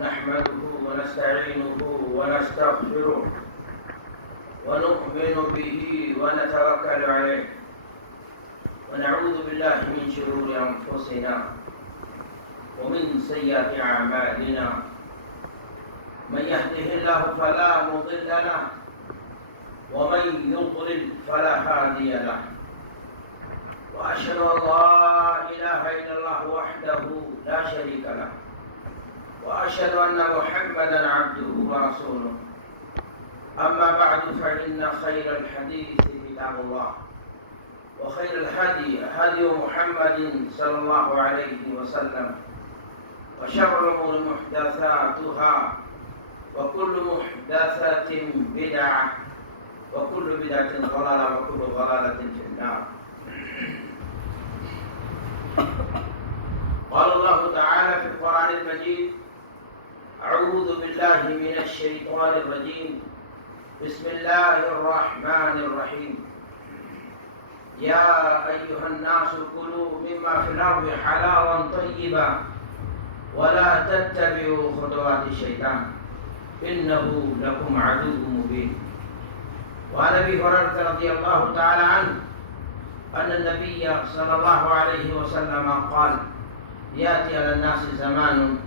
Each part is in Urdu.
نحمده ونستعينه ونستغفره ونؤمن به ونتوكل عليه ونعوذ بالله من شرور أنفسنا ومن سيئات أعمالنا من يهده الله فلا مضل له ومن يضلل فلا هادي له وأشهد أن لا إله إلا الله وحده لا شريك له وأشهد أن محمدا عبده ورسوله أما بعد فإن خير الحديث كتاب الله وخير الهدي هدي محمد صلى الله عليه وسلم وشر الأمور محدثاتها وكل محدثة بدعة وكل بدعة ضلالة وكل ضلالة في النار. قال الله تعالى في القرآن المجيد: أعوذ بالله من الشيطان الرجيم بسم الله الرحمن الرحيم يا أيها الناس كلوا مما في الأرض حلالا طيبا ولا تتبعوا خطوات الشيطان إنه لكم عدو مبين. وعن أبي هريرة رضي الله تعالى عنه أن النبي صلى الله عليه وسلم قال: يأتي على الناس زمان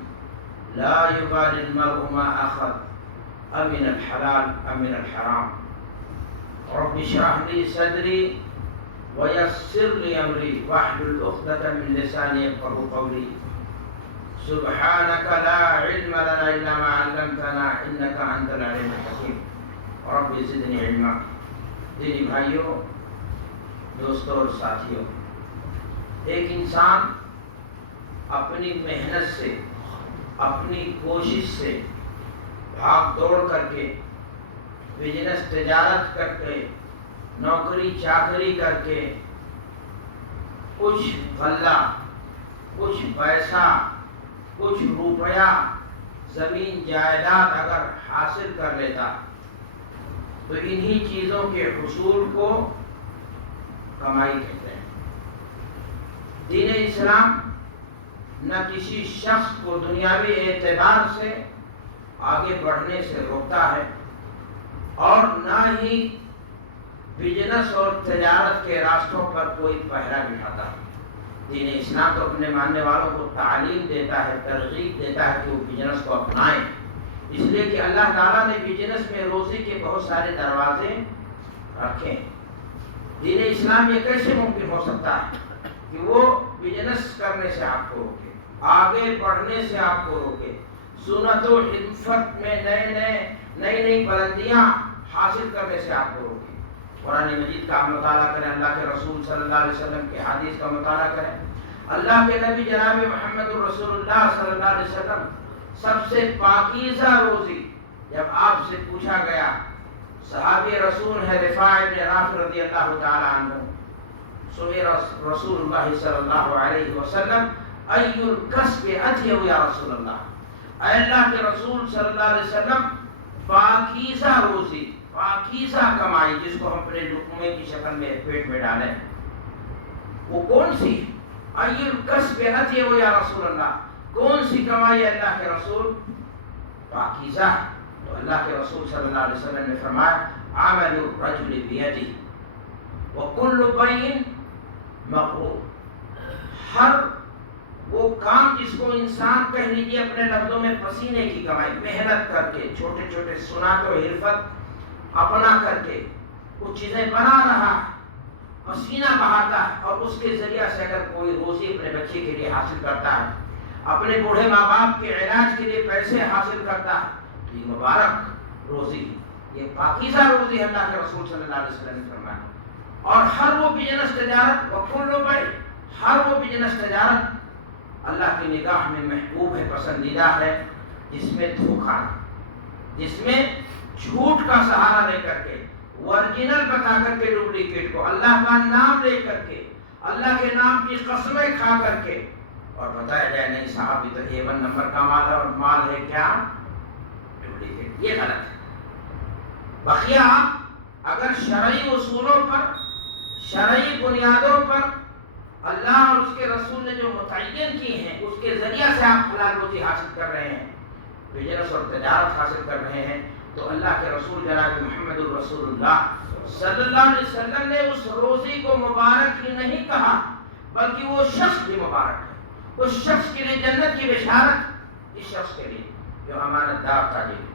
لا يبالي المرء ما أخذ أمن الحلال أمن الحرام رب اشرح لي صدري ويسر لي أمري واحلل عقدة من لساني يفقهوا قولي سبحانك لا علم لنا إلا ما علمتنا إنك أنت العليم الحكيم رب زدني علما. دینی بھائیوں، دوستوں اور ساتھیوں، ایک انسان اپنی محنت سے، اپنی کوشش سے، بھاگ دوڑ کر کے، بزنس تجارت کر کے، نوکری چاکری کر کے کچھ غلہ، کچھ پیسہ، کچھ روپیہ، زمین جائیداد اگر حاصل کر لیتا تو انہی چیزوں کے حصول کو کمائی کہتے ہیں. دین اسلام نہ کسی شخص کو دنیاوی اعتبار سے آگے بڑھنے سے روکتا ہے اور نہ ہی بزنس اور تجارت کے راستوں پر کوئی پہرا بٹھاتا ہے. دین اسلام تو اپنے ماننے والوں کو تعلیم دیتا ہے، ترغیب دیتا ہے کہ وہ بزنس کو اپنائیں، اس لیے کہ اللہ تعالیٰ نے بزنس میں روزی کے بہت سارے دروازے رکھے. دین اسلام یہ کیسے ممکن ہو سکتا ہے کہ وہ بزنس کرنے سے آپ کو روکے، آگے بڑھنے سے آپ کو روکے، سنت و حنفت میں نئی بلندیاں حاصل کرنے سے آپ کو روکے. قرآن مجید کا مطالعہ کریں، اللہ کے رسول صلی اللہ علیہ وسلم کے حدیث کا مطالعہ کریں. اللہ کے نبی جناب محمد رسول اللہ صلی اللہ علیہ وسلم سب سے پاکیزہ روزی جب آپ سے پوچھا گیا، صحابی رسول ہے رفاع بن رافع رضی اللہ تعالی عنہ، سئل رسول اللہ صلی اللہ علیہ وسلم ای الکسب اطیب یا رسول اللہ، اے اللہ کے رسول صلی اللہ علیہ وسلم پاکیزہ روزی، پاکیزہ کمائی جس کو ہم اپنے لقمے کی شکل میں پیٹ میں ڈالیں، وہ کون سی؟ ای الکسب اطیب یا رسول اللہ، کون سی کمائی اللہ کے رسول؟ پاکیزہ. تو اللہ کے رسول صلی اللہ علیہ وسلم نے فرمایا عمل الرجل بیدہ وکل بیع مبرور، ہر وہ کام جس کو انسان کہہ لیجیے اپنے لفظوں میں پسینے کی کمائی، محنت کر کے، چھوٹے چھوٹے صنعت و حرفت اپنا کر کے کچھ چیزیں بنا رہا ہے، پسینہ بہاتا ہے اور اس کے ذریعہ سے اگر کوئی روزی اپنے بچے کے لیے حاصل کرتا ہے، اپنے بوڑھے ماں باپ کے علاج کے لیے پیسے حاصل کرتا ہے، تو یہ مبارک روزی، یہ پاکیزہ روزی ہے اللہ کے رسول صلی اللہ علیہ وسلم نے فرمایا. اور ہر وہ بزنس تجارت وکل بیع، ہر وہ بزنس تجارت اللہ کی نگاہ میں محبوب ہے، پسندیدہ ہے، جس میں دھوکہ، جس میں جھوٹ کا سہارا لے کر کے، ورجنل بتا کر کے ڈپلیکیٹ کو، اللہ کا نام لے کر کے، اللہ کے نام کی قسمیں کھا کر کے اور بتایا جائے نہیں صاحب یہ تو A1 نمبر کا مال ہے اور مال ہے کیا؟ ڈپلیکیٹ. یہ غلط ہے. بقیہ اگر شرعی اصولوں پر، شرعی بنیادوں پر اللہ اور اس کے رسول نے جو متعین کی ہیں اس کے ذریعہ سے آپ حلال روزی حاصل کر رہے ہیں بزنس اور تجارت حاصل کر رہے ہیں تو اللہ کے رسول جناب محمد الرسول اللہ صلی اللہ علیہ وسلم نے اس روزی کو مبارک ہی نہیں کہا بلکہ وہ شخص بھی مبارک ہے، اس شخص کے لیے جنت کی بشارت، اس شخص کے لیے جو امانت دار تاجر،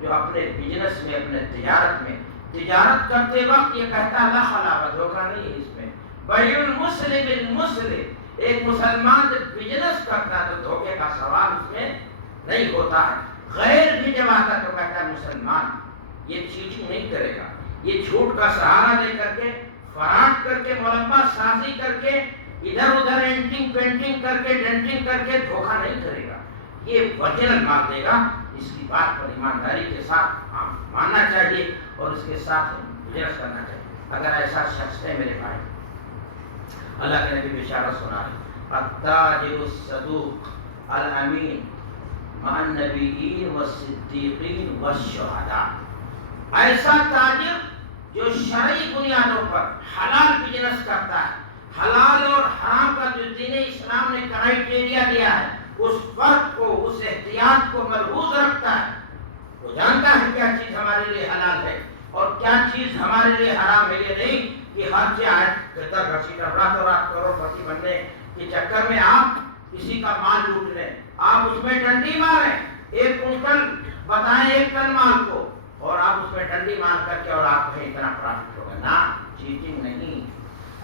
جو اپنے بزنس میں، اپنے تجارت میں تجارت کرتے وقت یہ کہتا لا خلاف، دھوکہ نہیں ہے اس میں، بیع المسلم المسلم، ایک مسلمان جب بزنس کرتا ہے تو دھوکے کا سوال اس میں نہیں ہوتا ہے۔ غیر بھی جب آتا تو کہتا ہے مسلمان یہ چیٹنگ نہیں کرے گا، یہ جھوٹ کا سہارا لے کر کے، فراڈ کر کے، مربع سازی کر کے، ادھر ادھر اینٹنگ پینٹنگ کر کے، ڈینٹنگ کر کے دھوکہ نہیں کرے گا، یہ اوریجنل مال دے گا۔ اس کی بات پر ایمانداری کے ساتھ ماننا چاہیے اور اس کے ساتھ بزنس کرنا چاہیے۔ اگر ایسا شخص ہے میرے بھائی، اللہ کے نبی بشارت سنا رہے، التاجر الصدوق الامین مع النبیین والصدیقین والشہداء، ایسا تاجر جو شرعی بنیادوں پر حلال بزنس کرتا ہے، حلال اور حرام کا جو دین اسلام نے کرائیٹیریا دیا ہے اس فرق کو، اس احتیاط کو ملحوظ رکھتا ہے، وہ جانتا ہے کیا چیز ہمارے لیے حلال ہے اور کیا چیز ہمارے لیے حرام ہے۔ یہ نہیں کہ ہر چیز راتوں رات کروڑپتی بننے کے چکر میں آپ کسی کا مال لوٹ لیں، آپ اس میں ڈنڈی ماریں، ایک کنٹل بتائیں ایک ٹن مال کو اور آپ اس میں ڈنڈی مار کر کے اور آپ کہیں اتنا پرافٹ ہوگا، نہ، چیٹنگ نہیں۔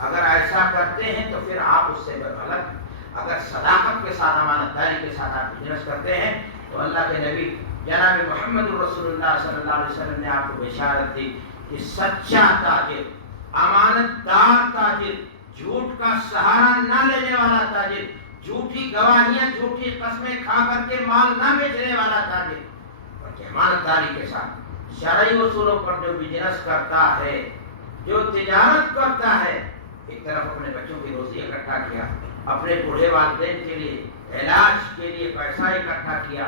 اگر ایسا کرتے ہیں تو پھر آپ اس سے غلط۔ اگر صداقت کے ساتھ، امانت داری کے ساتھ آپ بزنس کرتے ہیں تو اللہ کے نبی جناب محمد الرسول اللہ صلی اللہ علیہ وسلم نے آپ کو بشارت دی کہ سچا تاجر، امانت دار تاجر، جھوٹ کا سہارا نہ لینے والا تاجر، جھوٹی گواہیاں، جھوٹی قسمیں کھا کر کے مال نہ بیچنے والا تاجر، بلکہ امانت داری کے ساتھ شرعی اصولوں پر جو بزنس کرتا ہے، جو تجارت کرتا ہے، ایک طرف اپنے بچوں کی روزی اکٹھا کیا، اپنے بوڑھے والدین کے لیے علاج کے لیے پیسہ اکٹھا کیا،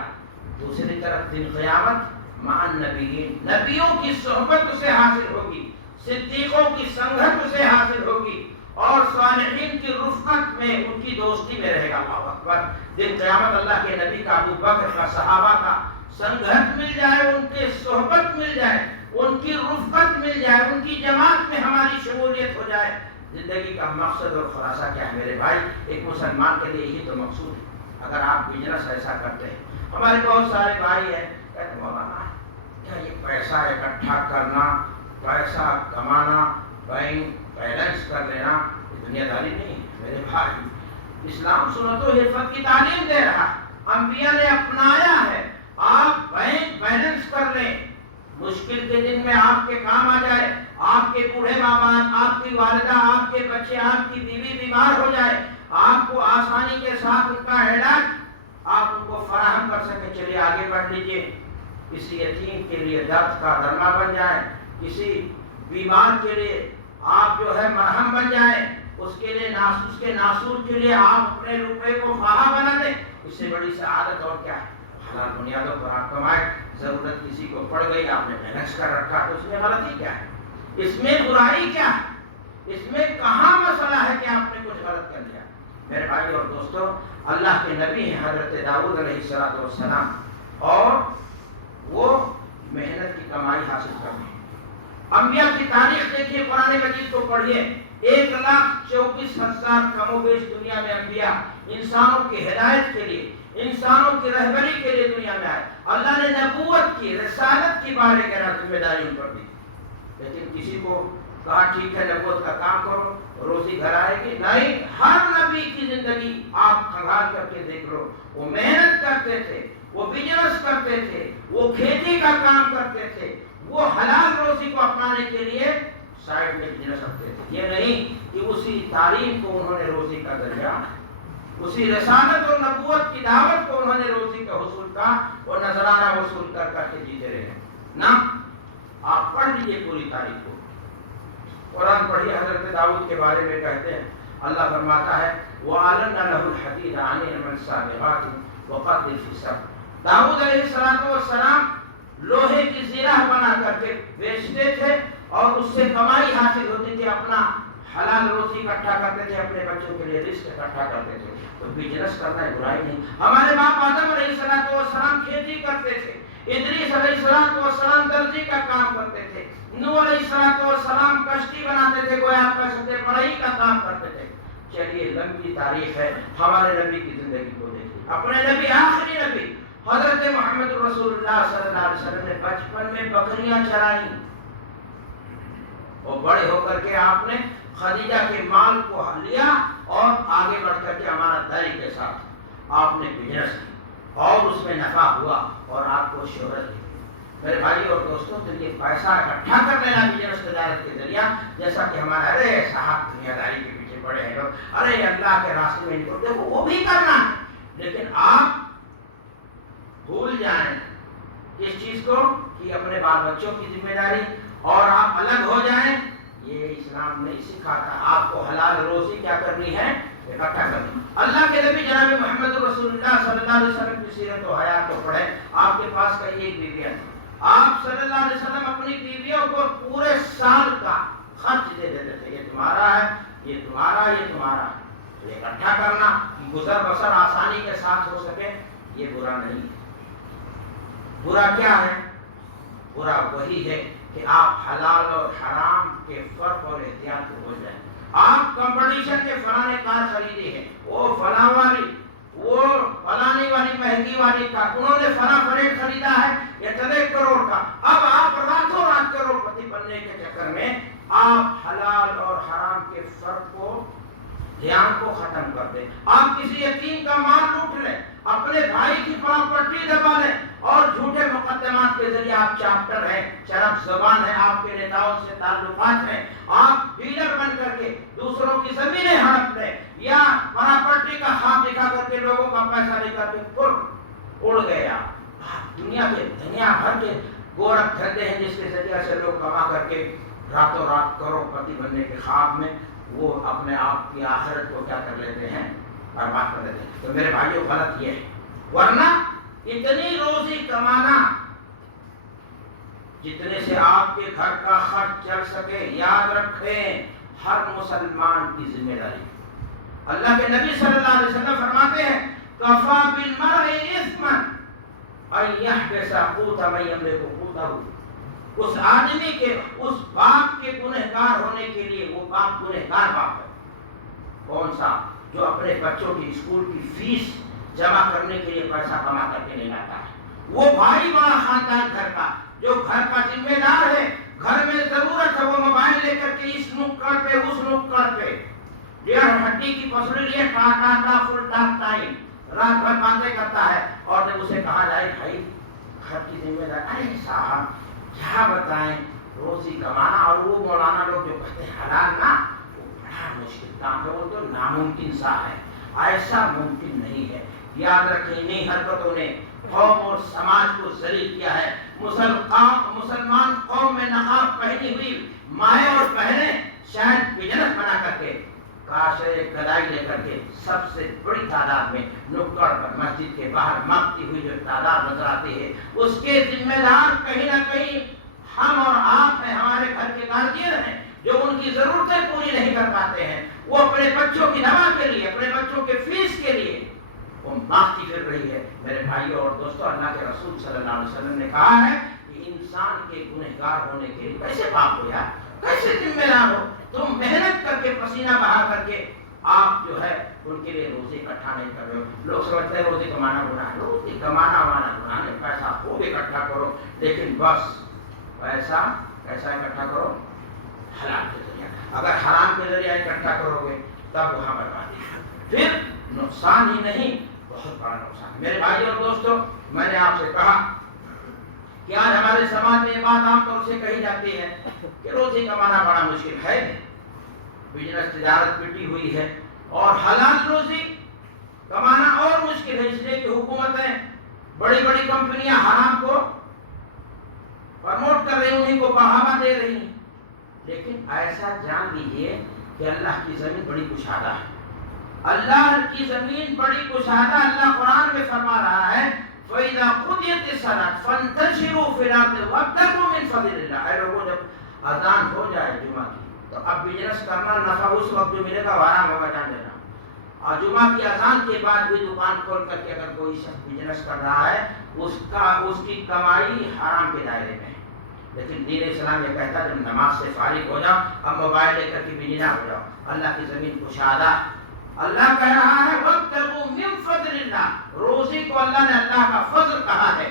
دوسری طرف دن قیامت مع النبیین، نبیوں کی صحبت اسے حاصل ہوگی، صدیقوں کی سنگت اسے حاصل ہوگی اور صالحین کی رفقت میں، ان کی دوستی میں رہے گا۔ اللہ اکبر۔ دن قیامت اللہ کے نبی کا، ابو بکر کا، صحابہ کا سنگت مل جائے، ان کے صحبت مل جائے، ان کی رفقت مل جائے، ان کی جماعت میں ہماری شمولیت ہو جائے۔ زندگی کا مقصد اور خلاصہ کیا ہے میرے بھائی؟ ایک مسلمان کے لیے یہی تو مقصود ہے۔ اگر آپ بزنس ایسا کرتے ہیں، ہمارے بہت سارے بھائی ہیں کہتے مولانا کیا یہ پیسہ اکٹھا کرنا، پیسہ کمانا، بینک بیلنس کر لینا یہ دنیا داری نہیں ہے میرے بھائی۔ اسلام سنت و حرفت کی تعلیم دے رہا، انبیاء نے اپنایا ہے۔ آپ بینک بیلنس کر لیں، مشکل کے دن میں آپ کے کام آ جائے، آپ کے بوڑھے ماں باپ، آپ کی والدہ، آپ کے بچے، آپ کی بیوی بیمار ہو جائے، آپ کو آسانی کے ساتھ ان کا علاج آپ ان کو فراہم کر سکیں، چلیے آگے بڑھ لیجئے۔ کسی یتیم کے لیے درد کا درما بن جائے، کسی بیمار کے لیے آپ جو ہے مرہم بن جائیں، اس کے لیے اس کے ناسور کے لیے آپ اپنے روپے کو فاہا بنا دیں، اس سے بڑی سعادت اور کیا ہے؟ حلال بنیادوں پر آپ کمائیں۔ ضرورت کسی کو پڑ گئی، آپ نے بیلنس کر رکھا تو اس میں غلطی کیا ہے؟ اس میں برائی کیا ہے؟ اس میں کہاں مسئلہ ہے کہ آپ نے کچھ غلط کر دیا؟ میرے بھائی اور دوستو، اللہ کے نبی ہیں حضرت داؤد علیہ السلام، اور وہ محنت کی کمائی حاصل کرتے ہیں۔ انبیاء کی تاریخ دیکھیے، قرآن مجید کو پڑھیے، 1,34,000 کم و بیش دنیا میں انبیاء انسانوں کی ہدایت کے لیے، انسانوں کی رہبری کے لیے دنیا میں آئے۔ اللہ نے نبوت کی، رسالت کی بارے کہنا ذمہ داری ان پر دی، لیکن کسی کو کہا ٹھیک ہے نبوت کا کام کرو، روزی گھر آئے گی؟ نہیں، ہر نبی کی زندگی آپ کھنگال کر کے دیکھ لو، وہ محنت کرتے تھے، وہ بزنس کرتے تھے، وہ کھیتی کا کام کرتے تھے، وہ حلال روزی کو اپنانے کے لیے سائڈ میں بزنس رکھتے تھے۔ یہ نہیں کہ اسی تعلیم کو انہوں نے روزی کا ذریعہ، اسی رسالت اور نبوت کی دعوت کو انہوں نے روزی کا حصول کا اور نذرانہ وصول کر کر کے جیتے رہے نا۔ آپ پڑھ لیجیے پوری تاریخ کو، قرآن پڑھیے، حضرت داؤد کے بارے میں کہتے ہیں، اللہ فرماتا ہے وَأَلَنَّ لَهُ الْحَدِيدَ عَنِينَ مِنْ سَابِغَاتٍ وَقَدِّرْ فِي السَّبْتِ۔ داؤد علیہ السلام لوہے کی زرہ بنا کر کے بیچتے تھے اور اس سے کمائی حاصل ہوتی تھی، اپنا حلال روزی اکٹھا کرتے تھے، اپنے بچوں کے لیے رزق اکٹھا کرتے تھے۔ تو بزنس کرنا ہے برائی نہیں۔ ہمارے باپ آدم علیہ السلام کھیتی کرتے عیسیٰ علیہ السلام درزی کا کام کرتے تھے، نوح علیہ السلام کشتی بناتے تھے، گویا آپ کہہ سکتے پڑھائی کا کام کرتے تھے۔ چلیے لمبی تاریخ ہے، ہمارے نبی کی زندگی کو دیکھیے، اپنے نبی آخری نبی حضرت محمد رسول اللہ صلی اللہ علیہ وسلم نے بچپن میں بکریاں چرائیں، اور بڑے ہو کر کے آپ نے خدیجہ کے مال کو لیا اور آگے بڑھ کر کے امانت داری کے ساتھ آپ نے بزنس کی اور اس میں نفع ہوا اور آپ کو شہرت دی۔ میرے بھائی اور دوستوں، تو یہ پیسہ اکٹھا کر لینا بزنس تجارت کے ذریعہ، جیسا کہ ہمارا ارے صاحب دنیا داری کے پیچھے پڑے ہیں لوگ، ارے اللہ کے راستے میں نکلتے، وہ بھی کرنا ہے، لیکن آپ بھول جائیں کس چیز کو کہ اپنے بال بچوں کی ذمہ داری، اور آپ الگ ہو جائیں، یہ اسلام نہیں سکھاتا۔ آپ کو حلال روزی کیا کرنی ہے؟ اکٹھا کرنی۔ اللہ کے نبی جناب محمد رسول اللہ صلی اللہ علیہ وسلم کی سیرت و حیات کو پڑھیں، آپ کے پاس کا ایک بیوی ہے، آپ صلی اللہ علیہ وسلم اپنی بیویوں کو پورے سال کا خرچ دے دیتے تھے، یہ تمہارا ہے، یہ تمہارا، یہ تمہارا ہے۔ تو یہ اکٹھا کرنا کہ گزر بسر آسانی کے ساتھ ہو سکے، یہ برا نہیں ہے۔ برا کیا ہے؟ برا وہی ہے کہ آپ حلال اور حرام کے فرق اور احتیاط کو بھول جائیں۔ آپ کمپٹیشن کے فلانے کار خریدی ہے، وہ فلاں والی، وہ فلانی والی مہنگی والی کار، انہوں نے فلاں فریٹ خریدا ہے اتنے کروڑ کا، اب آپ راتوں رات کروڑ پتی بننے کے چکر میں آپ حلال اور حرام کے فرق کو، دھیان کو ختم کر دیں۔ آپ کسی یتیم کا مال لوٹ لیں، اپنے بھائی کی پراپرٹی دبا لیں، اور جھوٹے مقدمات کے ذریعے آپ چاپٹر ہیں، چرب زبان ہے، آپ کے نیتاؤں سے تعلقات ہیں، آپ ڈیلر بن کر کے دوسروں کی زمینیں ہڑپ لیں، یا پراپرٹی کا خواب دکھا کر کے لوگوں کا پیسہ لے کر کے اڑ گئے۔ آپ دنیا بھر کے گورکھ دھندے ہیں جس کے ذریعے سے لوگ کما کر کے راتوں رات کروڑ پتی بننے کے خواب میں وہ اپنے آپ کی آخرت کو کیا کر لیتے ہیں؟ برباد کر لیتے ہیں۔ تو میرے بھائیوں غلط یہ ہے، ورنہ اتنی روزی کمانا جتنے سے آپ کے گھر کا خرچ چل سکے، یاد رکھیں ہر مسلمان کی ذمہ داری۔ اللہ کے نبی صلی اللہ علیہ وسلم فرماتے ہیں کفا بالمرء اثما ان يحبس قوت من يملك قوته، اس آدمی کے، اس باپ کے گنہگار ہونے کے لیے، وہ باپ گنہگار باپ ہے۔ کون سا؟ جو اپنے بچوں کی اسکول کی فیس جمع کرنے کے لیے پیسہ کما کر کے نہیں لاتا ہے۔ وہ بھائی بڑا خاندان گھر کا، جو گھر کا ذمہ دار ہے، گھر میں ضرورت ہے، وہ موبائل لے کر کے اس نکڑ پہ اس نکڑ پہ ڈیڑھ ہڈی کی پسلی لیے ٹاٹا فل ٹاک ٹائم رات بھر باتیں کرتا ہے، اور جب اسے کہا جائے بھائی گھر کی ذمہ داری، ارے صاحب کیا بتائیں روزی کمانا، اور وہ مولانا لوگ جو کہتے ہیں حلال نا، وہ بڑا مشکل کام ہے، وہ تو ناممکن سا ہے، ایسا ممکن نہیں ہے۔ یاد رکھیں انہی حرکتوں نے قوم اور سماج کو ذلیل کیا ہے۔ مسلمان قوم میں نقاب پہنی ہوئی مائیں اور بہنیں شاید بزنس بنا کر کے کاشے گدائی لے کر کے سب سے بڑی تعداد میں نکڑ پر مسجد کے باہر مانگتی ہوئی جو تعداد نظر آتی ہے، اس کے ذمہ دار کہیں نہ کہیں ہم اور آپ ہیں، ہمارے گھر کے گارجین ہیں، جو ان کی ضرورتیں پوری نہیں کر پاتے ہیں۔ وہ اپنے بچوں کی دوا کے لیے، اپنے بچوں کے فیس کے لیے وہ مانگتی پھر رہی ہے۔ میرے بھائیوں اور دوستوں، اللہ کے رسول صلی اللہ علیہ وسلم نے کہا ہے کہ انسان کے گنہگار ہونے کے لیے کیسے باپ ہو یا کیسے ذمہ دار ہو؟ تم محنت کر کے پسینہ بہا کر کے آپ جو ہے ان کے لیے روزی اکٹھا نہیں کر رہے ہو۔ لوگ سمجھتے ہیں روزی کمانا گناہ ہے، روزی کمانا گناہ نہیں، پیسہ خوب اکٹھا کرو، لیکن بس پیسہ کیسا اکٹھا کرو؟ حلال کے ذریعے۔ اگر حرام کے ذریعے اکٹھا کرو گے تب وہاں بربادی ہے، پھر نقصان ہی نہیں بہت بڑا نقصان۔ میرے بھائی اور دوستوں، میں نے آپ سے کہا کہ آج ہمارے سماج میں یہ بات عام طور سے کہی جاتی ہے کہ روزی کمانا بڑا مشکل ہے، بزنس تجارت پٹی ہوئی ہے، اور حلال روزی کمانا اور مشکل ہے، اس لیے کہ حکومتیں بڑی بڑی کمپنیاں حرام کو پروموٹ کر رہی ہیں، انہیں کو بڑھاوا دے رہی ہیں۔ لیکن ایسا جان لیجیے کہ اللہ کی زمین بڑی کشادہ ہے، اللہ کی زمین بڑی کشادہ۔ اللہ قرآن میں فرما رہا ہے فَإِذَا قُضِيَتِ الصَّلَاةُ فَانتَشِرُوا فِي الْأَرْضِ وَابْتَغُوا مِن فَضْلِ اللَّهِ۔ اے لوگوں، جب اذان ہو جائے جمعہ کی تو اب بزنس کرنا نفع اس وقت جو ملے گا وہ حرام ہوگا، جان لینا۔ اور جمعہ کی اذان کے بعد بھی دکان کھول کر کے اگر کوئی شخص بزنس کر رہا ہے اس کی کمائی حرام کے دائرے میں ہے۔ لیکن دین اسلام یہ کہتا ہے جب نماز سے فارغ ہو جاؤ، اب موبائل لے کر کے بزی نہ ہو جاؤ، اللہ کی زمین کشادہ۔ اللہ کہہ رہا ہے وَابْتَغُوا مِن فَضْلِ اللَّهِ، روزی کو اللہ نے اللہ کا فضل کہا ہے۔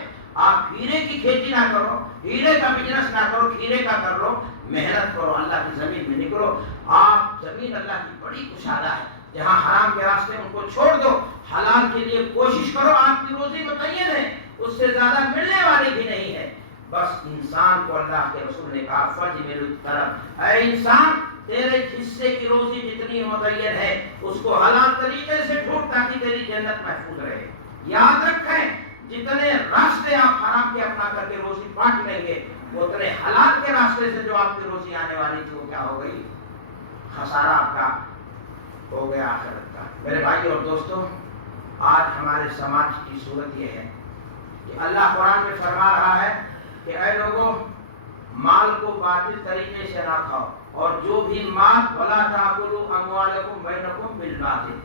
آپ ہیرے کی کھیتی نہ کرو، ہیرے کا بزنس نہ کرو، کھیرے کا کر لو، محنت کرو، اللہ کی زمین میں نکلو۔ آپ زمین اللہ کی بڑی کشادہ ہے، جہاں حرام کے راستے ان کو چھوڑ دو، حلال کے لیے کوشش کرو۔ آپ کی روزی متعین ہے، اس سے زیادہ ملنے والی بھی نہیں ہے۔ بس انسان کو اللہ کے رسول نے کہا فَجْمِلُ الطَّلَبَ، اے انسان تیرے حصے کی روزی جتنی متعین ہے اس کو حلال طریقے سے ڈھونڈ تاکہ تیری جنت محفوظ رہے۔ یاد رکھیں جتنے راستے آپ حرام کے اپنا کر کے روزی بانٹ لیں گے، اتنے حلال کے راستے سے جو آپ کی روزی آنے والی تھی وہ کیا ہو گئی؟ خسارہ آپ کا ہو گیا آخرت کا۔ میرے بھائی اور دوستو، آج ہمارے سماج کی صورت یہ ہے کہ اللہ قرآن میں فرما رہا ہے کہ اے لوگوں مال کو باطل طریقے سے نہ کھاؤ، اور جو بھی مال وَلَا تَأْكُلُوا أَمْوَالَكُمْ بَيْنَكُمْ بِالْبَاطِلِ،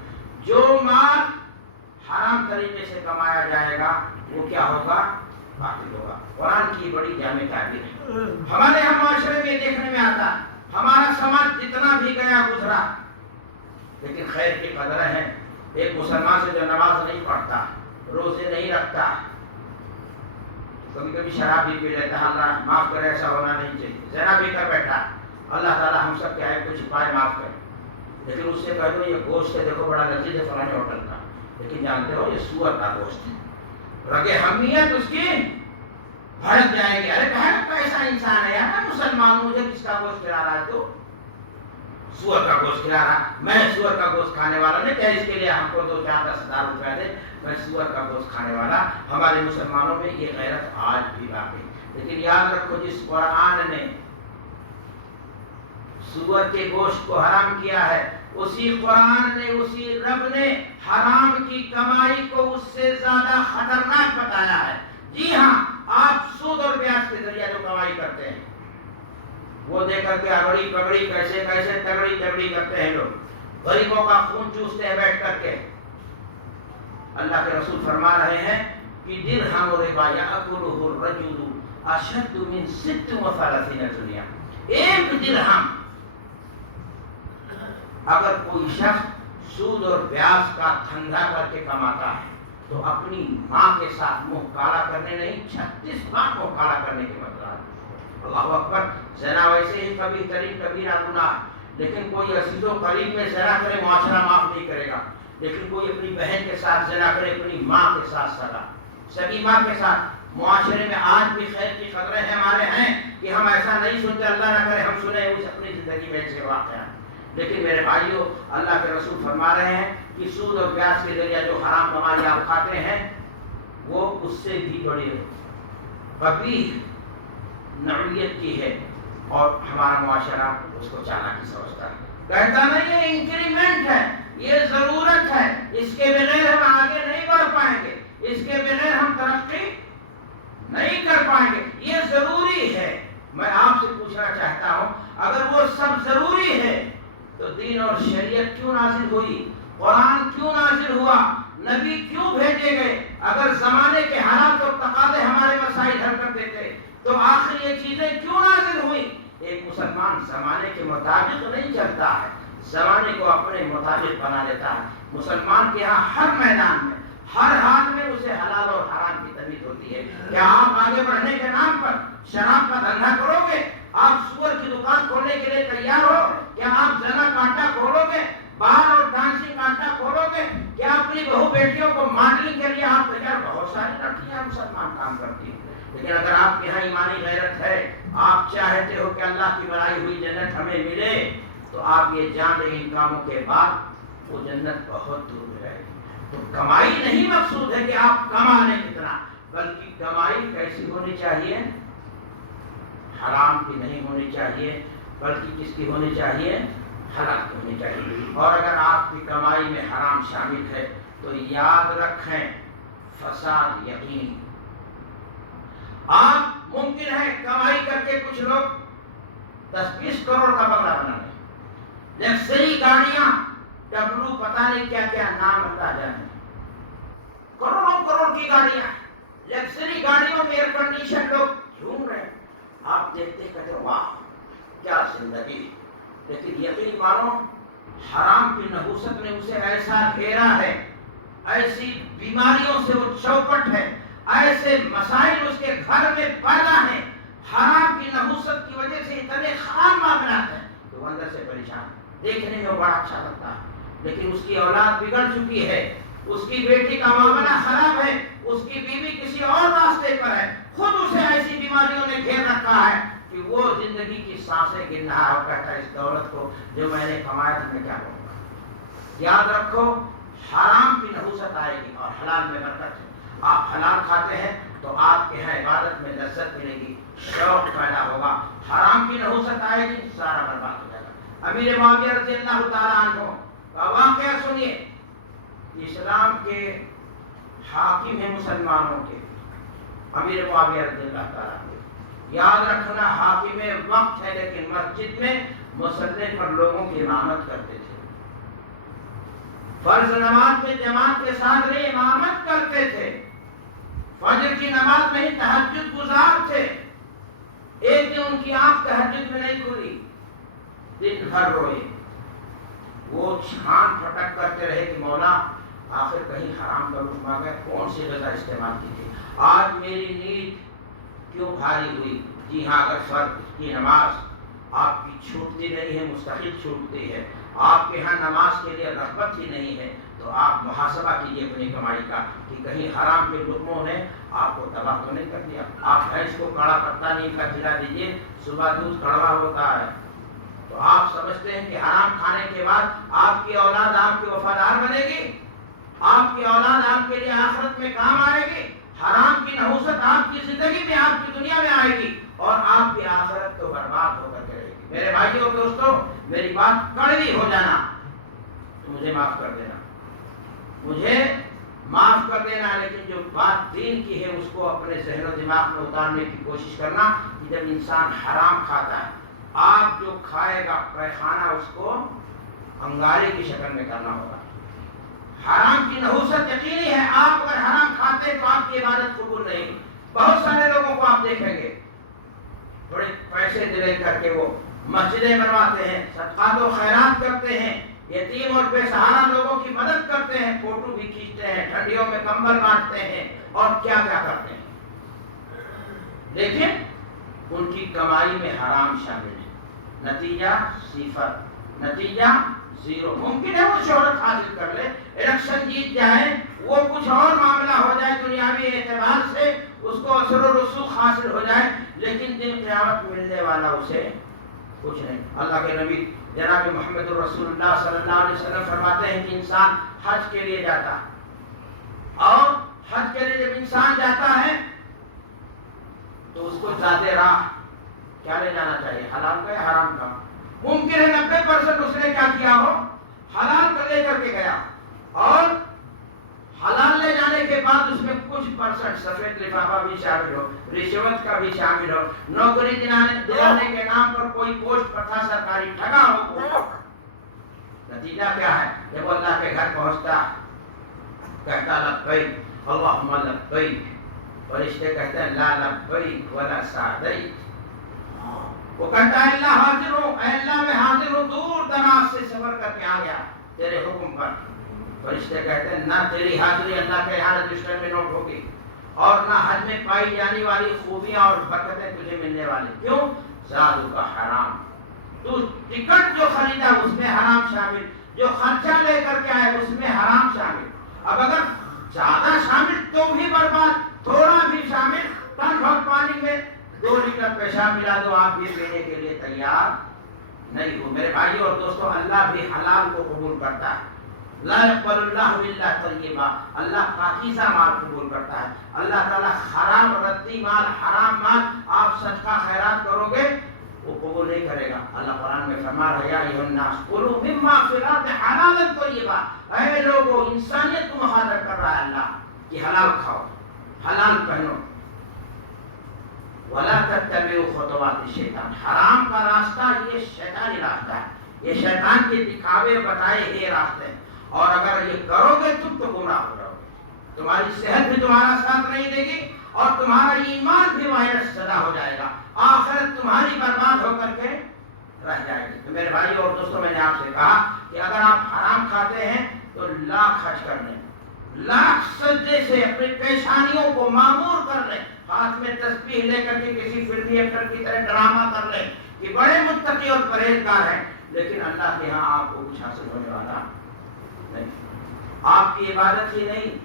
جو مال حرام طریقے سے کمایا جائے گا وہ کیا ہوگا؟ باطل ہوگا۔ قرآن کی بڑی جامع تعبیر ہے۔ ہمارے ہم معاشرے میں دیکھنے میں آتا ہمارا سماج جتنا بھی گیا گزرا، لیکن خیر کی قدر ہے۔ ایک مسلمان سے جو نماز نہیں پڑھتا، روزے نہیں رکھتا، کبھی کبھی شراب بھی پی لیتا ہے، اللہ معاف کرے ایسا ہونا نہیں چاہیے، زنا بھی کر بیٹھا، اللہ تعالیٰ ہم سب کے عیب کو چھپائے معاف کرے، لیکن اس سے کہہ دو یہ گوشت ہے دیکھو بڑا لذیذ ہے فلانے ہوٹل کا، لیکن جانتے ہو یہ سور کا گوشت ہے، رگ حمیت اس کی بھڑک جائے گی۔ ارے کیسا انسان ہے یار، میں مسلمان ہوں، مجھے کس کا گوشت کھلا رہا ہے؟ تو سور کا گوشت کھلا رہا، میں سور کا گوشت کھانے والا نہیں کہ اس کے لیے ہم کو 2-4-10 ہزار روپے دے، میں سور کا گوشت کھانے والا۔ ہمارے مسلمانوں میں یہ غیرت آج بھی باقی۔ لیکن یاد رکھو جس قرآن نے سور کے گوشت کو حرام کیا ہے، اسی قرآن نے، اسی رب نے حرام کی کمائی کو اس سے زیادہ خطرناک بتایا ہے۔ جی ہاں، آپ سود اور بیاج کے ذریعے جو کمائی کرتے ہیں وہ دے کر کے اگڑی پگڑی کیسے کیسے تگڑی تگڑی کرتے ہیں لوگ، غریبوں کا خون چوستے ہیں بیٹھ کر کے۔ اللہ کے رسول فرما رہے ہیں کہ درہم ربا یأکلہ الرجل اشد من 36 دنیا، ایک درہم اگر کوئی شخص سود اور بیاج کا دھندا کر کے کماتا ہے تو اپنی ماں کے ساتھ منہ کالا کرنے نہیں، 36 بار منہ کالا کرنے کے بدلہ۔ اللہ اکبر۔ زنا ویسے ہی کبھی ترین کبیرہ گناہ، لیکن کوئی عزیز و قریب میں زنا کرے معاشرہ معاف نہیں کرے گا، لیکن کوئی اپنی بہن کے ساتھ زنا کرے، اپنی ماں کے ساتھ سگی ماں کے ساتھ، معاشرے میں آج بھی خیر کی خبریں ہمارے ہیں کہ ہم ایسا نہیں سنتے، اللہ نہ کرے ہم سنیں اس اپنی زندگی میں ایسے واقعات۔ لیکن میرے بھائیوں، اللہ کے رسول فرما رہے ہیں کہ سود اور بیاج کے ذریعے جو حرام کمائی آپ کھاتے ہیں وہ اس سے بھی بڑی قبیح نوعیت کی ہے، اور ہمارا معاشرہ اس کو چالاکی سمجھتا ہے، کہتا نہیں یہ انکریمنٹ ہے، یہ ضرورت ہے، اس کے بغیر ہم آگے نہیں بڑھ پائیں گے، اس کے بغیر ہم ترقی نہیں کر پائیں گے، یہ ضروری ہے۔ میں آپ سے پوچھنا چاہتا ہوں اگر وہ سب ضروری ہے تو دین اور شریعت کیوں نازل ہوئی؟ قرآن کیوں نازل ہوا؟ نبی کیوں بھیجے گئے؟ اگر زمانے کے حالات اور تقاضے ہمارے مسائل حل کر دیتے تو آخر یہ چیزیں کیوں نازل ہوئی؟ ایک مسلمان زمانے کے مطابق نہیں چلتا ہے، زمانے کو اپنے مطابق بنا لیتا ہے۔ مسلمان کے یہاں ہر میدان میں، ہر حال میں اسے حلال اور حرام کی تمیز ہوتی ہے۔ کیا آپ آگے بڑھنے کے نام پر شراب کا دھندا کرو گے؟ آپ سور کی دکان کھولنے کے لیے تیار ہو؟ کیا آپ زنا کا اڈا کھولو گے؟ بار اور ڈانسنگ کا اڈا کھولو گے؟ کیا اپنی بہو بیٹیوں کو ماڈلنگ کے لیے آپ تیار؟ بہت ساری لڑکیاں مسلمان کام کرتی ہیں، لیکن اگر آپ کے یہاں ایمانی غیرت ہے، آپ چاہتے ہو کہ اللہ کی بنائی ہوئی جنت ہمیں ملے، تو آپ یہ جان لیں ان کاموں کے بعد وہ جنت بہت دور ہے۔ تو کمائی نہیں مقصود ہے کہ آپ کما لیں کتنا، بلکہ کمائی کیسی ہونی چاہیے؟ حرام کی نہیں ہونی چاہیے، بلکہ کس کی ہونی چاہیے؟ حلال کی ہونی چاہیے۔ اور اگر آپ کی کمائی میں حرام شامل ہے تو یاد رکھیں فساد یقینی۔ آپ ممکن ہے کمائی کر کے کچھ لوگ 10-20 کروڑ کا بنگلہ بنا لیں، لگژری گاڑیاں، ڈبلو، پتہ نہیں کیا کیا نام اللہ جانے، کروڑوں کروڑ کی گاڑیاں، لگژری گاڑیوں میں ایئر کنڈیشن لوگ گھوم رہے ہیں، آپ دیکھتے کہتے واہ کیا زندگی. لیکن یقین مانو حرام کی نحوست نے اسے ایسا گھیرا ہے، ایسی بیماریوں سے وہ چوپٹ ہے، ایسے مسائل اس کے گھر میں پیدا ہیں، حرام کی نحوست کی وجہ سے اتنے خراب معاملات ہیں کہ وہ اندر سے پریشان. دیکھنے میں وہ بڑا اچھا لگتا ہے لیکن اس کی اولاد بگڑ چکی ہے، اس کی بیٹی کا معاملہ خراب ہے، اس کی بیوی کسی اور راستے پر ہے، خود اسے ایسی بیماریوں نے گھیر رکھا ہے کہ وہ زندگی کی سانسیں گن رہا ہے اور کہتا ہے اس دولت کو جو میں نے کمایا تھا میں کیا کروں گا. یاد رکھو حرام کی نحوست آئے گی اور حلال میں برکت ہے. آپ حلال کھاتے ہیں تو آپ کے یہاں عبادت میں لذت ملے گی، شوق پیدا ہوگا. حرام کی نحوست آئے گی سارا برباد ہو جائے گا. امیر معاویہ رضی اللہ تعالیٰ عنہ کا واقعہ سنیے. اسلام کے حاکم ہیں مسلمانوں کے امیر معاویہ رضی اللہ تعالیٰ عنہ. یاد رکھنا حاکم وقت ہے لیکن مسجد میں مصلی پر لوگوں کی امامت کرتے تھے. فرض نماز میں جماعت کے ساتھ نہیں امامت کرتے تھے. فجر کی نماز میں ہی تہجد گزار تھے. ایک دن ان کی آنکھ تہجد میں نہیں کھلی، دن بھر روئے. وہ چھان پھٹک کرتے رہے کہ مولا آخر کہیں حرام کا لقمہ آ گیا، کون سی غذا استعمال کی تھی، آج میری نیند کیوں بھاری ہوئی. جی ہاں اگر فرض کی نماز آپ کی چھوٹتی نہیں ہے، مستقل چھوٹتی ہے، آپ کے ہاں نماز کے لیے رغبت ہی نہیں ہے تو آپ محاسبہ کیجیے اپنی کمائی کا کہ کہیں حرام کے لقموں نے آپ کو تباہ تو نہیں کر دیا. آپ بھینس کو کڑا پتا نہیں کا کھلا دیجیے، صبح دودھ کڑوا ہوتا ہے تو آپ سمجھتے ہیں کہ حرام کھانے کے بعد آپ کی اولاد آپ کی وفادار بنے گی، آپ کی اولاد آپ کے لیے آخرت میں کام آئے گی. حرام کی نحوست آپ کی زندگی میں آپ کی دنیا میں آئے گی اور آپ کی آخرت تو برباد ہو کر کے رہے گی. میرے بھائیوں اور دوستوں میری بات کڑوی ہو جانا تو مجھے معاف کر دینا، مجھے معاف کر دینا، لیکن جو بات دین کی ہے اس کو اپنے ذہن و دماغ میں اتارنے کی کوشش کرنا کہ جب انسان حرام کھاتا ہے آپ جو کھائے گا پیخانہ اس کو انگارے کی شکل میں کرنا ہوگا. حرام کی نحوست یقینی ہے، آپ اگر حرام کھاتے ہیں تو آپ کی عبادت قبول نہیں. بہت سارے لوگوں کو آپ دیکھیں گے بڑے پیسے دلے کر کے وہ مسجدیں بنواتے ہیں، صدقات و خیرات کرتے ہیں، یتیم اور بے سہارا لوگوں کی مدد کرتے ہیں، فوٹو بھی کھینچتے ہیں، ٹھنڈیوں میں کمبل بانٹتے ہیں اور کیا کیا کرتے ہیں، لیکن ان کی کمائی میں حرام شامل ہے. نتیجہ صفر، نتیجہ زیرو. ممکن ہے وہ شہرت حاصل کر لے، الیکشن جیت جائے، وہ کچھ اور معاملہ ہو جائے دنیاوی اعتبار سے اس کو اثر و رسوخ حاصل ہو جائے، لیکن دن قیامت ملنے والا اسے کچھ نہیں. اللہ کے نبی جناب محمد رسول اللہ صلی اللہ علیہ وسلم فرماتے ہیں کہ انسان حج کے لیے جاتا ہے اور حج کے لیے جب انسان جاتا ہے تو اس کو ذات راہ کیا لے جانا چاہیے، حلال کا یا حرام کا. ممکن ہے 90% اس نے کیا کیا ہو، حلال کا لے کر کے گیا اور حلال لے جانے کے بعد اس میں کچھ پرسنٹ سفید لفافہ بھی شامل ہو، رشوت کا بھی شامل ہو، نوکری دلانے کے نام پر کوئی پوسٹ پٹھا سرکاری ٹھگا ہو. نتیجہ کیا ہے، جب اللہ کے گھر پہنچتا کہتا لبیک اللہم لبیک، فرشتے کہتے ہیں لا لبیک ولا سعدیک. وہ کہتا ہے اللہ حاضر ہوں، اے اللہ میں حاضر ہوں، دور دراز سے سفر کر کے آ گیا تیرے حکم پر. فرشتے کہتے ہیں نہ تیری حاضری اللہ کے یہاں رجسٹر میں نوٹ ہوگی اور نہ حج میں پائی جانے والی خوبیاں اور برکتیں تجھے ملنے والی. کیوں؟ زادو کا حرام. تو ٹکٹ جو خریدا اس میں حرام شامل، جو خرچہ لے کر کے آئے اس میں حرام شامل. اب اگر زیادہ شامل تو بھی برباد، تھوڑا بھی شامل، ٹن بھر پانی میں 2 لیٹر پیشاب ملا دو آپ بھی پینے کے لیے تیار نہیں ہو. میرے بھائی اور دوستوں اللہ بھی حلال کو قبول کرتا ہے. لا يقبل اللہ الا طیبا، اللہ پاکیزہ مال قبول کرتا ہے. اللہ تعالیٰ حرام ردی مال، حرام مال آپ صدقہ خیرات کرو گے وہ قبول نہیں کرے گا. اللہ قرآن میں فرما رہا ہے یا ایھا الناس کلوا مما فی الارض حلالا طیبا. اے لوگوں، انسانیت کو مخاطب کر رہا ہے اللہ کہ حلال کھاؤ، حلال پہنو. ولا تتبعوا خطوات الشیطان، حرام کا راستہ یہ شیطانی راستہ ہے، یہ شیطان کے دکھاوے بتائے ہوئے راستے ہیں اور اگر یہ کرو گے تم تو گمراہ ہو جاؤ گے. تمہاری صحت بھی تمہارا ساتھ نہیں دے گی اور تمہارا ایمان بھی مائنس زدہ ہو جائے گا، آخرت تمہاری برباد ہو کر کے رہ جائے گی۔ تو میرے بھائی اور دوستوں، میں نے آپ سے کہا کہ اگر آپ حرام کھاتے ہیں تو لاکھ خرچ کر لیں، لاکھ سجدے سے اپنی پیشانیوں کو معمور کر لیں، ہاتھ میں تسبیح لے کر کے کسی فلمی ایکٹر کی طرح ڈرامہ کر لیں کہ بڑے متقی اور پرہیزگار ہیں، لیکن اللہ کے ہاں آپ کو کچھ حاصل ہونے والا نہیں۔ آپ کی عبادت ہی نہیں،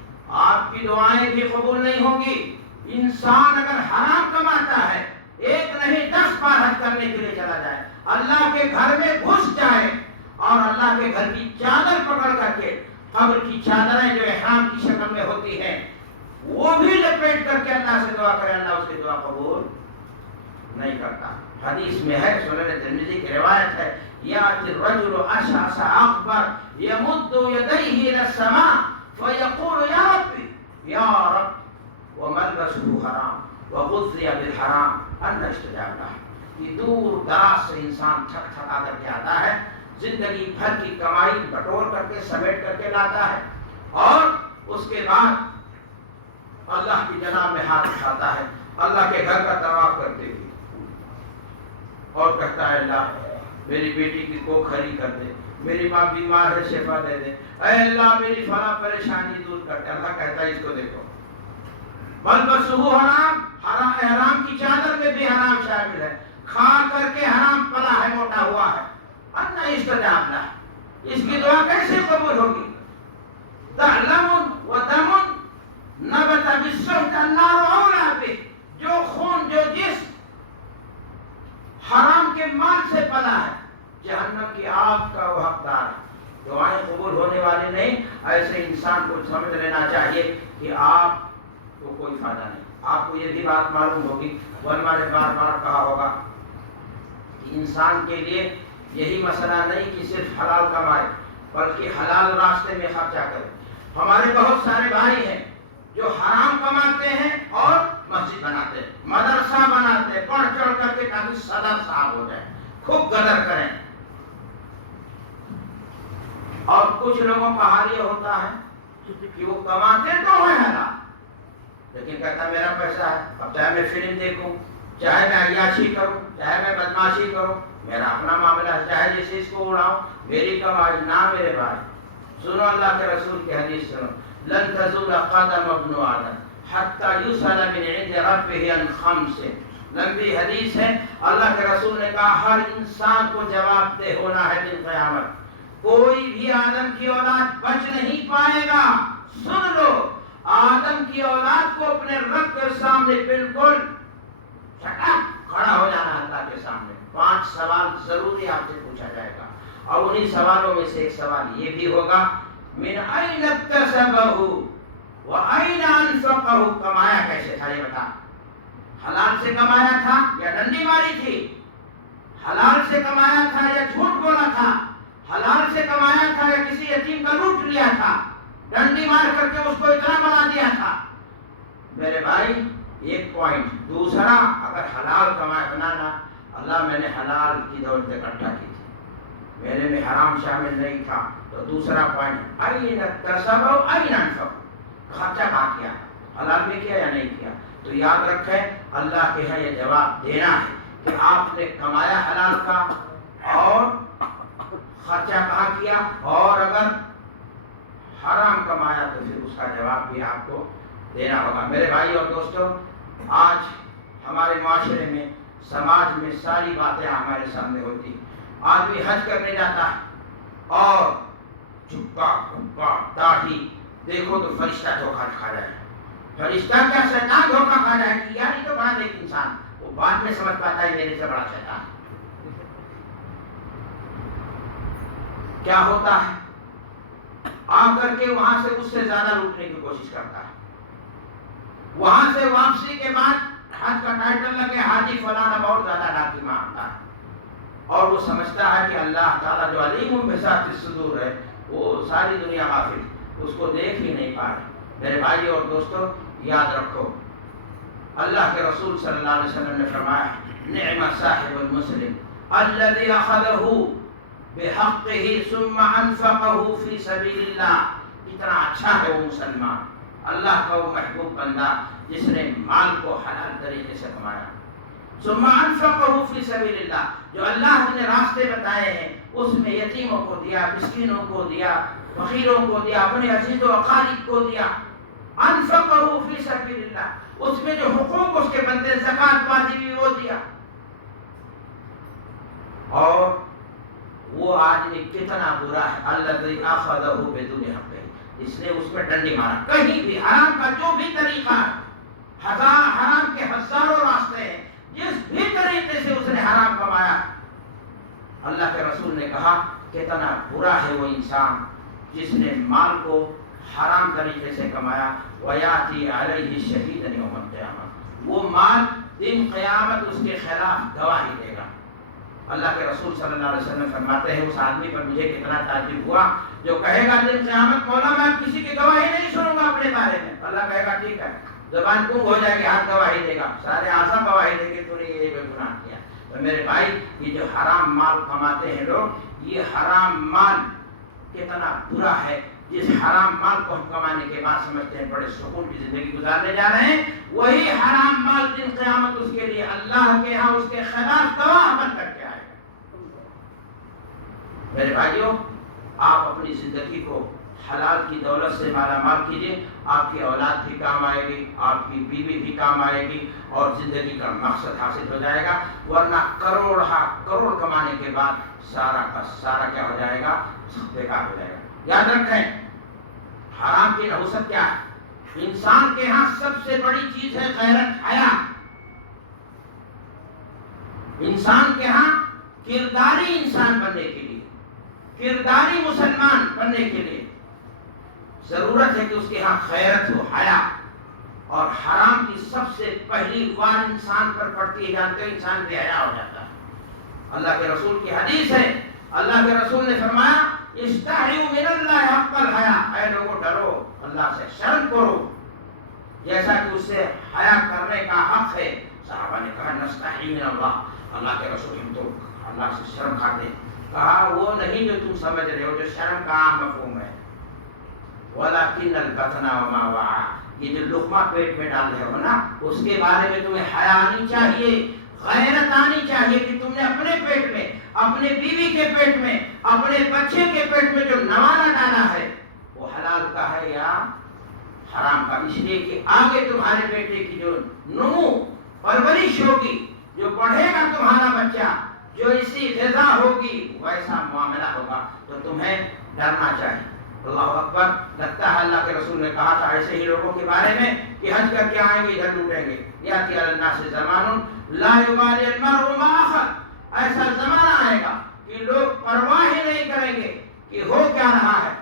آپ کی دعائیں بھی قبول نہیں ہوں گی۔ انسان اگر حرام کماتا ہے، ایک نہیں 10 بار حج کرنے کے لیے چلا جائے، اللہ کے گھر میں گھس جائے اور اللہ کے گھر کی چادر پکڑ کر کے، قبر کی چادریں جو احرام کی شکل میں ہوتی ہیں وہ بھی لپیٹ کر کے اللہ سے دعا کرے، اللہ اس کی دعا قبول نہیں کرتا۔ حدیث میں ہے، سنن ترمذی کی روایت ہے، یاتی الرجل اشعث اکبر یمد یدیہ الی السماء فیقول یا ربی یا رب وملبسه حرام وغذی بالحرام ان استجاب له۔ یہ دور دراز سے انسان تھک تھکا کر کے آتا ہے، زندگی بھر کی کمائی بٹور کر کے سمیٹ کر کے لاتا ہے، اور اس کے بعد اللہ کی جناب میں ہاتھ اٹھاتا ہے، اللہ کے گھر کا طواف کرتے ہوئے، اور کہتا ہے اللہ میری بیٹی کی کوکھ کھری کر دے، میری ماں بیمار ہے شفا دے دے، اے اللہ میری فلاں پریشانی دور کر دے۔ اللہ کہتا ہے اس کو دیکھو، ملبسہ حرام، احرام کی چادر میں بھی حرام شامل ہے، کھا کر کے حرام پلا ہے، موٹا ہوا ہے، انا استجاب لہ، اس کی دعا کیسے قبول ہوگی؟ تعلم ودم نبت بالسحت النار اولی بہ، جو خون جو جسم حرام کے مال سے پلا ہے، جہنم کی آگ کا وہ حقدار ہے۔ دعائیں قبول ہونے والی نہیں، ایسے انسان کو سمجھ لینا چاہیے کہ آپ کو کوئی فائدہ نہیں۔ آپ کو یہ بھی بات معلوم ہوگی، علماء نے بار بار کہا ہوگا کہ انسان کے لیے یہی مسئلہ نہیں کہ صرف حلال کمائے، بلکہ حلال راستے میں خرچہ کرے۔ ہمارے بہت سارے بھائی ہیں جو حرام کماتے ہیں اور مسجد بناتے ہیں، مدرسہ بناتے ہیں، بڑھ چڑھ کر کے تاکہ صدر صاحب ہو جائے، خوب قدر کریں۔ اور کچھ لوگوں کا حال یہ ہوتا ہے کہ وہ کماتے تو ہیں حلال، لیکن کہتا ہے میرا پیسہ ہے، اب چاہے میں فلم دیکھوں، چاہے میں عیاشی کروں، چاہے میں بدماشی کروں، میرا اپنا معاملہ ہے، چاہے جس چیز کو اڑاؤں، میری کمائی نہ۔ میرے بھائی سنو، اللہ کے رسول کی حدیث سنو، لن تزول قدم ابن آدم حتی یسأل من عند ربہ عن خمس۔ لمبی حدیث ہے، اللہ کے رسول نے کہا ہر انسان کو جواب دہ ہونا ہے دن قیامت، کوئی بھی آدم کی اولاد بچ نہیں پائے گا۔ سن لو، آدم کی اولاد کو اپنے رب کے سامنے بالکل کھڑا ہو جانا ہے اللہ کے سامنے۔ 5 سوال ضروری آپ سے پوچھا جائے گا، اور انہی سوالوں میں سے ایک سوال یہ بھی ہوگا، من این اکتسبہ و این انفقہ، کمایا کیسے تھا یہ بتا؟ حلال سے کمایا تھا یا ڈنڈی ماری تھی؟ حلال سے کمایا تھا یا جھوٹ بولا تھا؟ حلال سے کمایا تھا یا کسی یتیم کا لوٹ لیا تھا، ڈنڈی مار کر کے اس کو اتنا بنا دیا تھا؟ میرے بھائی ایک پوائنٹ۔ دوسرا، اگر حلال کمایا بنانا، اللہ میں نے حلال کی دولت اکٹھا کی تھی، میرے میں حرام شامل نہیں تھا، تو دوسرا پوائنٹ، این اکتسبہ و این انفقہ، خرچہ کہاں کیا، حلال میں کیا یا نہیں کیا؟ تو یاد رکھیں، اللہ کے ہاں یہ جواب دینا ہے کہ آپ نے کمایا حلال کا اور خرچہ کہاں کیا، اور اگر حرام کمایا تو پھر اس کا جواب بھی آپ کو دینا ہوگا۔ میرے بھائی اور دوستوں، آج ہمارے معاشرے میں، سماج میں ساری باتیں ہمارے سامنے ہوتی۔ آدمی حج کرنے جاتا ہے اور جبہ کبہ داڑھی دیکھو تو فرشتہ دھوکہ کھا جائے، فرشتہ کیا شیطان دھوکہ کھا جائے کہ یار یہ تو بڑا نیک انسان، وہ بعد میں سمجھ پاتا ہے میرے سے بڑا شیطان۔ کیا ہوتا ہے؟ آ کر کے وہاں سے اس سے زیادہ لوٹنے کی کوشش کرتا ہے، وہاں سے واپسی کے بعد حج کا ٹائٹل لگے حاجی فلانا بہت زیادہ ڈاکی مانگتا ہے، اور وہ سمجھتا ہے کہ اللہ تعالیٰ جو علیم بذات الصدور ہے وہ ساری دنیا غافل، اس کو دیکھ ہی نہیں پا رہے۔ میرے بھائی اور دوستوں، یاد رکھو، اللہ کے رسول صلی اللہ علیہ وسلم نے فرمایا، نعم صاحب المسلم الذي اخذه بحقه ثم انفقه في سبيل اللہ، اتنا اچھا ہے وہ مسلمان اللہ کا وہ محبوب بندہ جس نے مال کو حلال طریقے سے کمایا. ثم انفقه فی سبیل اللہ، جو اللہ نے راستے بتائے ہیں اس میں یتیموں کو دیا، مسکینوں کو دیا، فقیروں کو دیا، اپنے عزیز و اقارب کو دیا. انفقه فی سبیل اللہ، اس میں جو حقوق اس کے بندے زکوٰۃ واجب ہوئی وہ دیا. اور وہ آدمی کتنا برا ہے، الذی اخذہ بدون حق، اس نے اس میں ڈنڈی مارا. کہیں بھی حرام کا جو بھی طریقہ ہے، حرام کے ہزاروں راستے ہیں، جس بھی طریقے سے اس نے حرام کمایا، اللہ کے رسول نے کہا کتنا برا ہے وہ انسان جس نے مال کو حرام طریقے سے کمایا. وَيَأْتِي عَلَيْهِ شَهِيدًا يَوْمَ الْقِيَامَةِ، وہ مال دن قیامت اس کے خلاف گواہی دے گا. اللہ کے رسول صلی اللہ علیہ وسلم فرماتے ہیں اس آدمی پر مجھے کتنا تعجب ہوا جو کہے گا دن قیامت مولا میں کسی کی گواہی نہیں سنوں گا اپنے بارے میں. اللہ کہے گا ٹھیک ہے، زبان گم ہو جائے گی، ہاتھ گواہی دے گا، سارے اعضاء گواہی دے گے تو نے یہ گناہ کیا. تو میرے بھائی یہ جو حرام مال کماتے ہیں لوگ، یہ حرام مال کتنا برا ہے. جس حرام مال کو ہم کمانے کے بعد سمجھتے ہیں بڑے سکون کی زندگی گزارنے جا رہے ہیں، وہی حرام مال دن قیامت اس کے لیے اللہ کے ہاں اس کے خلاف گواہ بن کر کے آئے گا. میرے بھائیوں، آپ اپنی زندگی کو حلال کی دولت سے مالا مال کیجیے، آپ کی اولاد بھی کام آئے گی، آپ کی بیوی بھی کام آئے گی، اور زندگی کا مقصد حاصل ہو جائے گا. ورنہ کروڑ کمانے کے بعد سارا کا سارا کیا ہو جائے گا؟ بیکار ہو جائے گا. یاد رکھیں حرام کی نحوست کیا ہے. انسان کے ہاں سب سے بڑی چیز ہے غیرت، حیا. انسان کے ہاں کرداری انسان بننے کے لیے، کرداری مسلمان بننے کے لیے ضرورت ہے کہ اس کے ہاں غیرت ہو، حیا. اور حرام کی سب سے پہلی وار انسان پر پڑتی ہے، جانتے ہو انسان بے حیا ہو جاتا ہے. اللہ کے رسول کی حدیث ہے، اللہ کے رسول نے فرمایا استحیوا من اللہ حق الحیا، اے لوگوں ڈرو اللہ سے، شرم کرو جیسا کہ اس سے حیا کرنے کا حق ہے. صحابہ نے کہا نستحی من اللہ، اللہ کے رسول ہم تو اللہ سے شرم کھاتے ہیں. کہا وہ نہیں جو تم سمجھ رہے ہو، جو شرم کا عام مفہوم ہے. وَلَكِنَّ الْبَطْنَ وَمَا وَعَى، یہ جو لقمہ پیٹ میں ڈال رہے ہو نا، اس کے بارے میں تمہیں حیا آنی چاہیے، غیرت آنی چاہیے کہ تم نے اپنے پیٹ میں، اپنے بیوی کے پیٹ میں، اپنے بچے کے پیٹ میں جو نوالا ڈالا ہے وہ حلال کا ہے یا حرام کا. اس لیے کہ آگے تمہارے بیٹے کی جو نمو پرورش ہوگی، جو پڑھے گا تمہارا بچہ، جو اسی غذا ہوگی ویسا معاملہ ہوگا. تو تمہیں ڈرنا چاہیے. اللہ اکبر. لگتا ہے اللہ کے رسول نے کہا تھا ایسے ہی لوگوں کے بارے میں کہ حج کر کے آئیں گے ادھر لوٹیں گے. یاتی علی الناس زمان لا یبالی المرء ما اخذ، ایسا زمانہ آئے گا کہ لوگ پرواہ ہی نہیں کریں گے کہ ہو کیا رہا ہے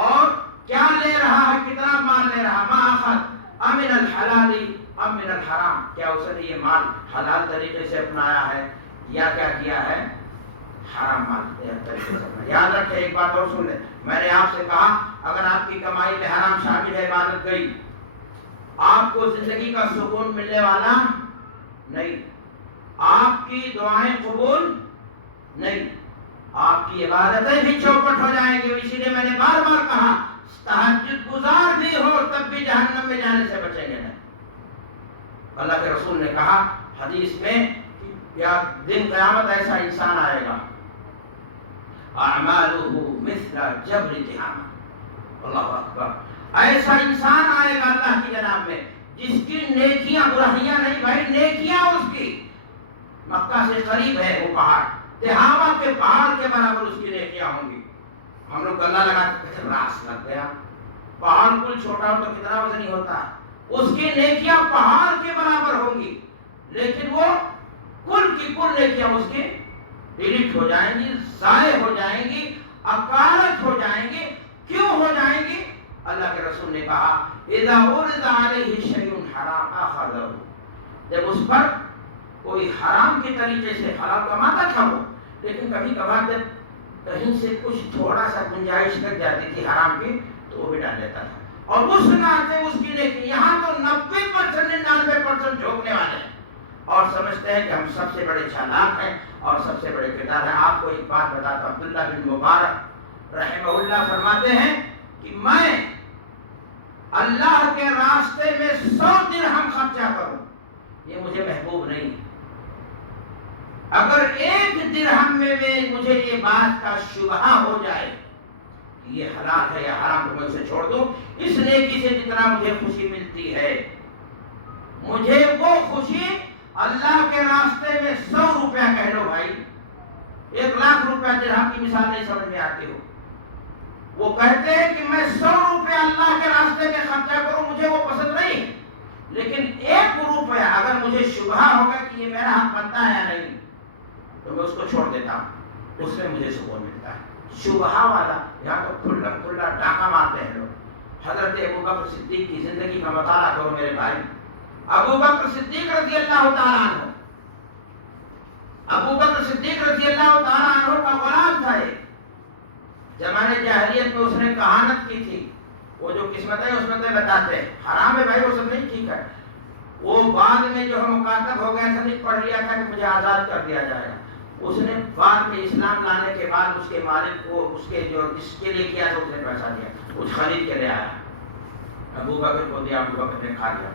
اور کیا لے رہا ہے، کتنا مال لے رہا. ما اخذ امن الحلال ام من الحرام، کیا اس نے یہ مال حلال طریقے سے اپنایا ہے یا کیا کیا ہے حرام مال طریقے سے اپنایا. یاد رکھیں ایک بات اور سن لیں، میں نے آپ سے کہا اگر آپ کی کمائی میں حرام شامل ہے، عبادت گئی، آپ کو زندگی کا سکون ملنے والا نہیں، آپ کی دعائیں قبول نہیں، آپ کی عبادتیں بھی چوپٹ ہو جائیں گی. اسی لیے میں نے بار بار کہا تہجد گزار بھی ہو تب بھی جہنم میں جانے سے بچیں گے نہیں. اللہ کے رسول نے کہا حدیث میں یا دن قیامت ایسا انسان آئے گا اعمالہ مثل جبل تہامہ. اللہ اکبر. ایسا انسان آئے گا اللہ کی جناب میں جس کی نیکیاں، برائیاں نہیں بھائی، نیکیاں اس کی مکہ سے قریب ہے وہ پہاڑ، تہامہ کے پہاڑ کے برابر اس کی نیکیاں ہوں گی. ہم لوگ گلہ لگاتے ہیں راس لگ گیا، پہاڑ کل چھوٹا ہو تو کتنا وزنی ہوتا ہے، اس کی نیکیاں پہاڑ کے برابر ہوں گی، لیکن وہ کل کی کل نیکیاں اس کی ڈیلیٹ ہو جائیں گی، ضائع ہو جائیں گی، اکارت ہو جائیں گی. کیوں ہو جائیں گی؟ اللہ کے رسول نے کہا اذا عرض علیہ شیء حرام اخذہ، جب اس پر کوئی حرام کے طریقے سے حلال کماتا تھا وہ، لیکن کبھی کبھار جب کہیں سے کچھ تھوڑا سا گنجائش لگ جاتی تھی حرام کی تو وہ بھی ڈال لیتا تھا. اور اس ناطے اس کی نیکی، یہاں تو 90% 99% جھوکنے والے ہیں اور سمجھتے ہیں کہ ہم سب سے بڑے چالاک ہیں اور سب سے بڑے کردار ہیں. آپ کو ایک بات بتاتا ہوں، عبداللہ بن مبارک رحمہ اللہ فرماتے ہیں کہ میں اللہ کے راستے میں 100 درہم خرچہ کروں، یہ مجھے محبوب نہیں ہے۔ اگر 1 درہم میں مجھے یہ بات کا شبہ ہو جائے کہ یہ حلال ہے یا حرام، تو میں اسے چھوڑ دوں۔ اس نیکی سے جتنا مجھے خوشی ملتی ہے، مجھے وہ خوشی اللہ کے راستے میں 100 روپیہ کہہ لو بھائی، 1,00,000 روپیہ درہم کی مثال نہیں سمجھ میں آتی ہو، وہ کہتے ہیں کہ میں 100 روپیہ اللہ کے راستے میں خرچہ کروں، مجھے وہ پسند نہیں ہے، لیکن 1 روپیہ اگر مجھے شبہ ہوگا کہ یہ میرا حق بنتا ہے یا نہیں، تو میں اس کو چھوڑ دیتا ہوں، اس میں مجھے سکون ملتا ہے۔ شبہ والا یہاں تو کھلا کھلا ڈاکہ مارتے ہیں لوگ۔ حضرت ابوبکر صدیق کی زندگی کا مطالعہ کرو میرے بھائی۔ ابوبکر صدیق رضی اللہ تعالیٰ عنہ، ابوبکر صدیق رضی اللہ تعالیٰ عنہ کا غلام تھا ایک، زمانے جاہلیت میں اس نے کہانت کی تھی، وہ جو قسمتیں بتاتے ہیں، حرام ہے بھائی، وہ سب نہیں ٹھیک ہے۔ وہ بعد میں جو مکاتب ہو گیا تھا، نہیں پڑھ لیا تھا کہ مجھے آزاد کر دیا جائے گا، اس نے بعد میں اسلام لانے کے بعد اس کے مالک کو اس کے جو اس کے لیے کیا تھا اس نے پیسہ دیا، کچھ خرید کے لے آیا، ابوبکر کو دیا، ابوبکر نے کھا لیا۔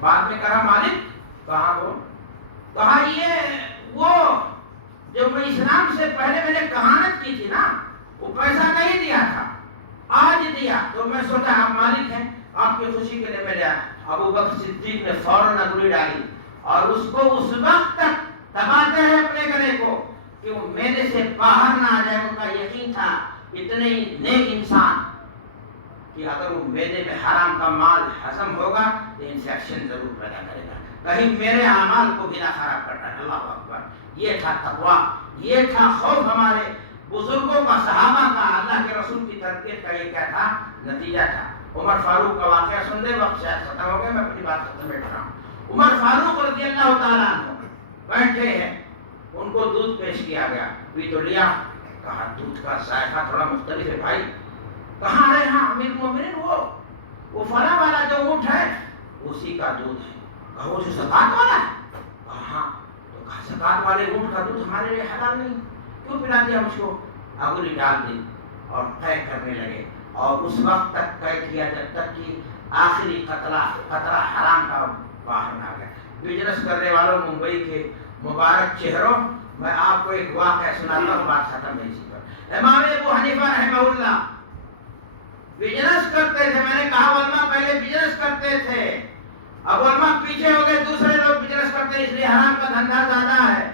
بعد میں کہا مالک کہاں ہو؟ کہا یہ وہ جو میں اسلام سے پہلے میں نے کہانت کی تھی نا، وہ پیسہ نہیں دیا تھا، آج دیا، تو میں سوچا آپ مالک ہیں، آپ کی خوشی کے لیے میں لیا۔ ابوبکر صدیق نے فوراً انگلی ڈالی اور اس کو اس وقت تک دباتے ہیں اپنے گلے کو کہ وہ میرے سے باہر نہ آ جائے۔ ان کا یقین تھا اتنے نیک انسان کہ اگر وہ میدے میں حرام کا مال ہضم ہوگا تو انفیکشن ضرور پیدا کرے گا، کہیں میرے اعمال کو بھی نہ خراب کرتا ہے۔ اللہ اکبر، یہ تھا تقویٰ، یہ تھا خوف ہمارے بزرگوں کا، صحابہ کا، اللہ کے رسول کی تربیت کا یہ کیا تھا؟ نتیجہ تھا۔ عمر فاروق کا واقعہ سن دے، وقت شاید ختم ہو گیا، میں اپنی بات ختم بیٹھ رہا ہوں۔ عمر فاروق رضی اللہ تعالیٰ عنہ بیٹھے ہیں، ان کو دودھ پیش کیا گیا، پی تو لیا، کہا دودھ کا ذائقہ تھوڑا مختلف ہے بھائی۔ کہاں رہے؟ ہاں امیر المومنین، وہ فلاں والا جو اونٹ ہے اسی کا دودھ ہے۔ کہا وہ جو زکات والا ہے؟ کہا ہاں۔ تو کہا زکات والے اونٹ کا دودھ ہمارے لیے حلال نہیں، کیوں پلا دیا مجھ کو؟ انگلی ڈال دی اور پیک کرنے لگے، اور اس وقت تک پیک کیا جب تک کہ آخری قطرہ حرام کا باہر نہ گیا۔ بزنس کرنے والوں ممبئی کے مبارک چہروں، میں آپ کو ایک واقعہ سناتا ہوں، بات ختم نہیں اسی پر۔ امام ابو حنیفہ رحمہ اللہ بزنس کرتے تھے، میں نے کہا علماء پہلے بزنس کرتے تھے، اب علماء پیچھے ہو گئے، دوسرے لوگ بزنس کرتے ہیں، اس لیے حرام کا دھندا زیادہ ہے،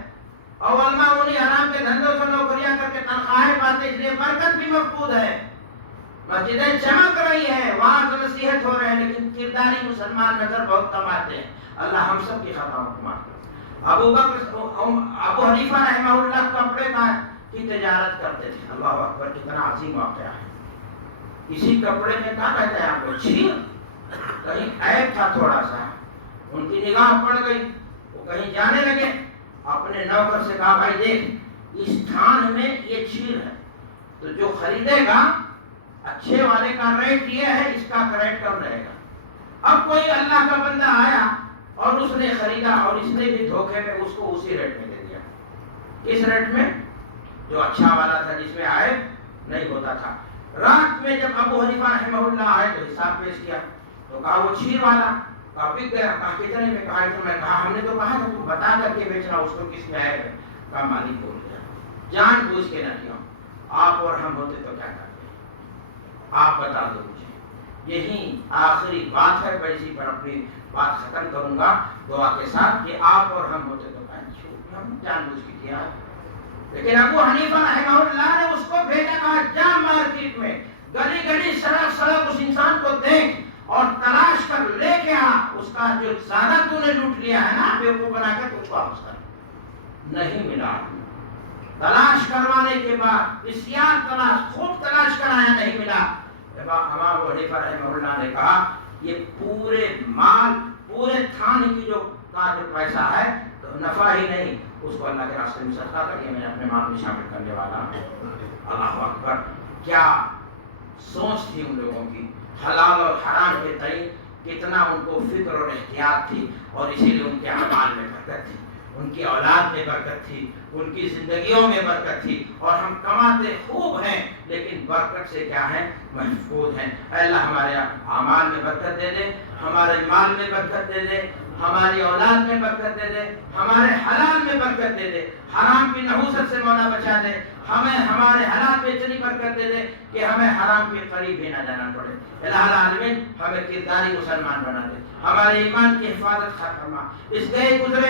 اور علماء انہیں حرام کے دھندوں سے نوکریاں کر کے تنخواہیں پاتے، اس لیے برکت بھی مفقود ہے۔ مسجدیں چمک رہی ہیں، وعظ نصیحت ہو رہے ہیں، لیکن کرداری مسلمان نظر بہت کم آتے ہیں۔ اللہ ہم سب کی خطاؤں کو معاف کرے۔ ابو حنیفہ رحمہ اللہ کپڑے کی تجارت کرتے تھے، اللہ اکبر، کتنا عظیم واقعہ ہے۔ کسی کپڑے میں کیا کہتے ہیں آپ کو، چھیر، کہیں عیب تھا تھوڑا سا، ان کی نگاہ پڑ گئی، وہ کہیں جانے لگے، اپنے نوکر سے کہا بھائی دیکھ اس تھان میں یہ چھیر ہے، تو جو خریدے گا اچھے والے کا ریٹ یہ ہے، اس کا ریٹ کم رہے گا۔ اب کوئی اللہ کا بندہ آیا اور اس نے خریدا، اور اس نے بھی دھوکے میں اس کو اسی ریٹ میں دے دیا۔ کس ریٹ میں؟ جو اچھا والا تھا، جس میں عیب نہیں ہوتا تھا۔ رات میں جب ابو حنیفہ رحمہ اللہ آئے تو حساب پیش کیا، تو کہا وہ چھیر والا، کہا بک گیا، کہا کتنے میں؟ کہا تو میں کہا ہم نے تو کہا تھا تم بتا کر کے بیچنا، اس کو کس میں عیب ہے؟ کہا مالک بول گیا، جان بوجھ کے نہ کیا، آپ اور ہم ہوتے تو کیا کرتے؟ آپ بتا دو مجھے۔ یہی آخری بات ہے، میں اسی پر اپنی بات ختم کروں گا دعا کے ساتھ کہ آپ اور ہم ہوتے تو ہم جان بوجھ کے کیا ہے۔ لیکن ابو حنیفہ رحمہ اللہ نے اس کو بھیجا، کہا جا مارکیٹ میں گلی گلی سڑک سڑک اس انسان کو دیکھ اور تلاش کر لے کے آ، اس کا جو زیادہ تو نے لوٹ لیا ہے نا بیوقوف بنا کے، تو اس کو واپس کر۔ نہیں ملا، تلاش کروانے کے بعد بسیار تلاش، خوب تلاش کرایا، نہیں ملا۔ امام ابو حنیفہ رحمہ اللہ نے کہا یہ پورے مال، پورے تھان کی جو پیسہ ہے، تو نفع ہی نہیں، اس کو اللہ کے راستے میں صدقہ کر کے میں نے اپنے مال میں شامل کرنے والا ہوں۔ اللہ اکبر، کیا سوچ تھی ان لوگوں کی، حلال اور حرام کے تئیں کتنا ان کو فکر اور احتیاط تھی، اور اسی لیے ان کے اعمال میں برکت تھی۔ ان کی اولاد میں برکت تھی، ان کی زندگیوں میں برکت تھی، اور ہم کماتے خوب ہیں لیکن برکت سے کیا ہے؟ محفوظ ہیں۔ اے اللہ ہمارے اعمال میں برکت دے دے، ہمارے مال میں برکت دے دے، ہماری اولاد میں برکت دے دے، ہمارے حلال میں برکت دے دے، حرام کی نحوست سے مولا بچا دے، ہمیں ہمارے حلال میں اتنی برکت دے دے کہ ہمیں حرام کے قریب بھی نہ جانا پڑے۔ الہ العالمین ہمیں کرداری مسلمان بنا دے، ہمارے ایمان کی حفاظت فرما، اس گئے گزرے